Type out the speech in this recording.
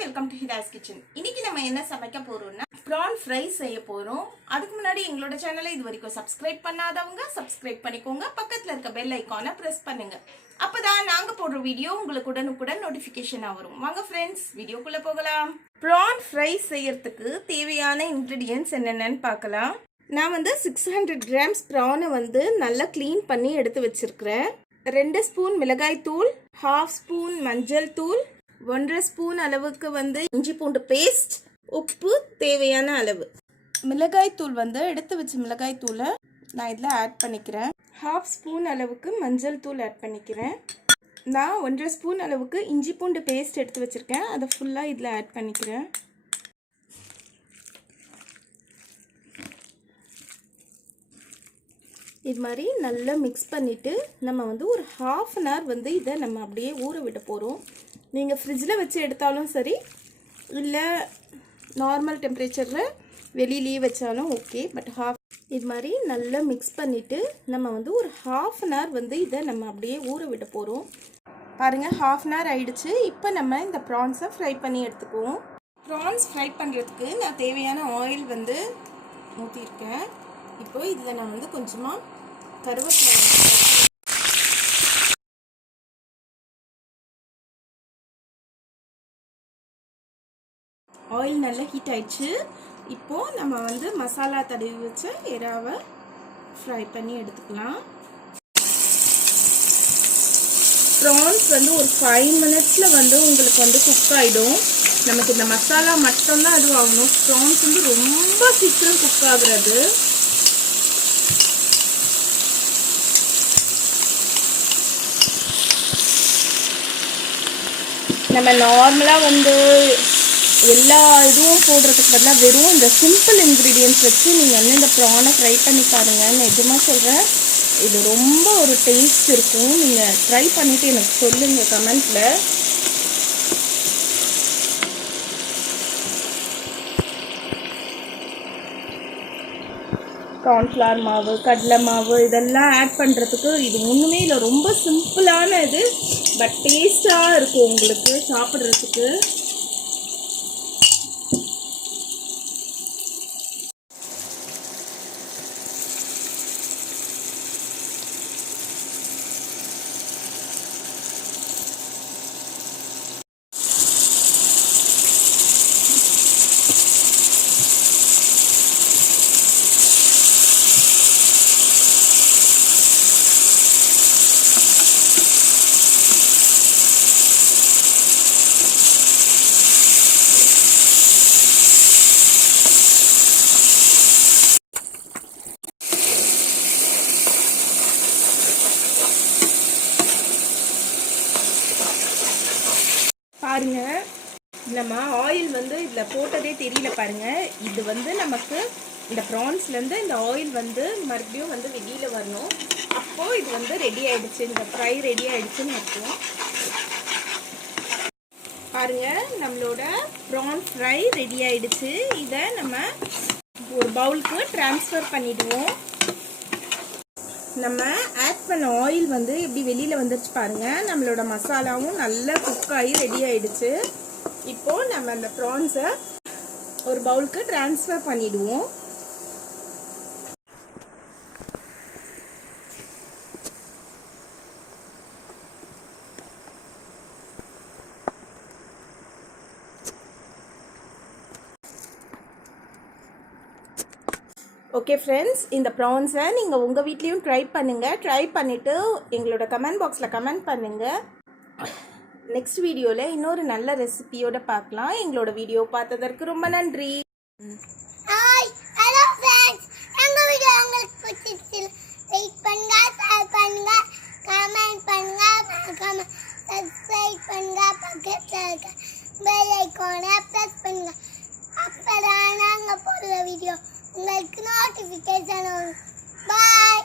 Welcome to Hitha's kitchen. இன்னைக்கு நம்ம என்ன சமைக்க போறோம்னா prawn fry செய்ய போறோம். அதுக்கு முன்னாடி எங்களோட சேனலை இது வரைக்கும் சப்ஸ்கிரைப் பண்ணாதவங்க சப்ஸ்கிரைப் பண்ணிக்கோங்க. பக்கத்துல இருக்க பெல் ஐகானை பிரஸ் பண்ணுங்க. அப்பதான் நாங்க போடுற வீடியோ உங்களுக்கு உடனுக்குடன் நோட்டிபிகேஷனா வரும். வாங்க ஃப்ரெண்ட்ஸ், வீடியோக்குள்ள போகலாம். prawn fry செய்யறதுக்கு தேவையான இன்கிரிடியன்ட்ஸ் என்னென்னன்னு பார்க்கலாம். நான் 600 கிராம்ஸ் prawn நல்லா க்ளீன் பண்ணி எடுத்து வச்சிருக்கிறேன். 2 ஸ்பூன் மிளகாய் தூள், 1/2 ஸ்பூன் மஞ்சள் தூள், 1.5 ஸ்பூன் அளவுக்கு இஞ்சி பூண்டு பேஸ்ட், உப்பு தேவையான அளவு. மிளகாய் தூள் எடுத்து வச்ச மிளகாய் தூளை நான் இதில் ஆட் பண்ணிக்கிறேன். 1/2 ஸ்பூன் அளவுக்கு மஞ்சள் தூள் ஆட் பண்ணிக்கிறேன். நான் 1.5 ஸ்பூன் அளவுக்கு இஞ்சி பூண்டு பேஸ்ட் எடுத்து வச்சுருக்கேன், அதை ஃபுல்லாக இதில் ஆட் பண்ணிக்கிறேன். இது மாதிரி நல்லா மிக்ஸ் பண்ணிவிட்டு நம்ம ஒரு 1/2 அன் ஹவர் இதை நம்ம அப்படியே ஊற விட போகிறோம். நீங்கள் ஃப்ரிட்ஜில் வச்சு எடுத்தாலும் சரி, இல்லை நார்மல் டெம்பரேச்சரில் வெளியிலேயே வச்சாலும் ஓகே. பட் இது மாதிரி நல்லா மிக்ஸ் பண்ணிவிட்டு நம்ம ஒரு 1/2 அன் ஹவர் இதை நம்ம அப்படியே ஊற விட போகிறோம். பாருங்கள், 1/2 அன் ஹவர் ஆயிடுச்சு. இப்போ நம்ம இந்த ப்ரான்ஸை ஃப்ரை பண்ணி எடுத்துக்குவோம். ப்ரான்ஸ் ஃப்ரை பண்ணுறதுக்கு நான் தேவையான ஆயில் ஊற்றிருக்கேன். இப்போ இதில் நான் கொஞ்சமாக கருவேப்பிலை ஆயில் நல்லா ஹீட் ஆயிடுச்சு. இப்போது நம்ம மசாலா தடவி வச்ச எறாவை ஃப்ரை பண்ணி எடுத்துக்கலாம். ப்ரான்ஸ் ஒரு 5 மினிட்ஸில் உங்களுக்கு குக் ஆகிடும். நமக்கு இந்த மசாலா மட்டும்தான் அது ஆகணும். ப்ரான்ஸ் ரொம்ப சீக்கிரம் குக் ஆகுறது. நம்ம நார்மலாக எல்லா இதுவும் போடுறதுக்கு பதிலாக வெறும் இந்த சிம்பிள் இன்க்ரீடியன்ட்ஸ் வச்சு நீங்கள் இந்த ப்ரானை ஃப்ரை பண்ணி பாருங்கள். நிஜமாக சொல்கிறேன், இது ரொம்ப ஒரு டேஸ்ட் இருக்கும். நீங்கள் ட்ரை பண்ணிவிட்டு எனக்கு சொல்லுங்கள் கமெண்ட்டில். கார்ன்ஃப்ளவர் மாவு, கடலை மாவு இதெல்லாம் ஆட் பண்ணுறதுக்கு இது ஒன்றுமே இல்லை. ரொம்ப சிம்பிளான இது, பட் டேஸ்டாக இருக்கும் உங்களுக்கு சாப்பிட்றதுக்கு. பாருங்க, நம்ம ஆயில் இதில் போட்டதே தெரியல. பாருங்க, இது நமக்கு இந்த ப்ரான்ஸ்லேருந்து இந்த ஆயில் மறுபடியும் வெளியில் வரணும். அப்போது இது ரெடி ஆகிடுச்சு, இந்த ஃப்ரை ரெடி ஆகிடுச்சுன்னு அர்த்தம். பாருங்க, நம்மளோட ப்ரான் ஃப்ரை ரெடி ஆகிடுச்சு. இதை நம்ம ஒரு பவுலுக்கு ட்ரான்ஸ்ஃபர் பண்ணிவிடுவோம். நம்ம ஆட் பண்ண ஆயில் எப்படி வெளியில் வந்துருச்சு பாருங்கள். நம்மளோட மசாலாவும் நல்லா குக் ஆகி ரெடி ஆகிடுச்சு. இப்போது நம்ம அந்த ப்ரான்ஸை ஒரு பவுலுக்கு ட்ரான்ஸ்ஃபர் பண்ணிவிடுவோம். ஓகே ஃப்ரெண்ட்ஸ், இந்த ப்ரான்ஸை நீங்கள் உங்கள் வீட்லேயும் ட்ரை பண்ணுங்கள். ட்ரை பண்ணிவிட்டு எங்களோட கமெண்ட் பாக்ஸில் கமெண்ட் பண்ணுங்கள். நெக்ஸ்ட் வீடியோவில் இன்னொரு நல்ல ரெசிபியோடு பார்க்கலாம். எங்களோட வீடியோ பார்த்ததற்கு ரொம்ப நன்றி. ஹலோ ஃப்ரெண்ட்ஸ், எங்கள் வீடியோ உங்களுக்கு பிடிச்சிருச்சு லைக் பண்ணுங்க, ஷேர் பண்ணுங்க, கமெண்ட் பண்ணுங்க, மறக்காம சப்ஸ்கிரைப் பண்ணுங்க, பக்கத்தில் இருக்க பெல் ஐகானை ப்ரெஸ் பண்ணுங்க. அப்போ தான் நாங்கள் போடுற வீடியோ உங்களுக்கு நோட்டிஃபிகேஷன் வரும். பாய்.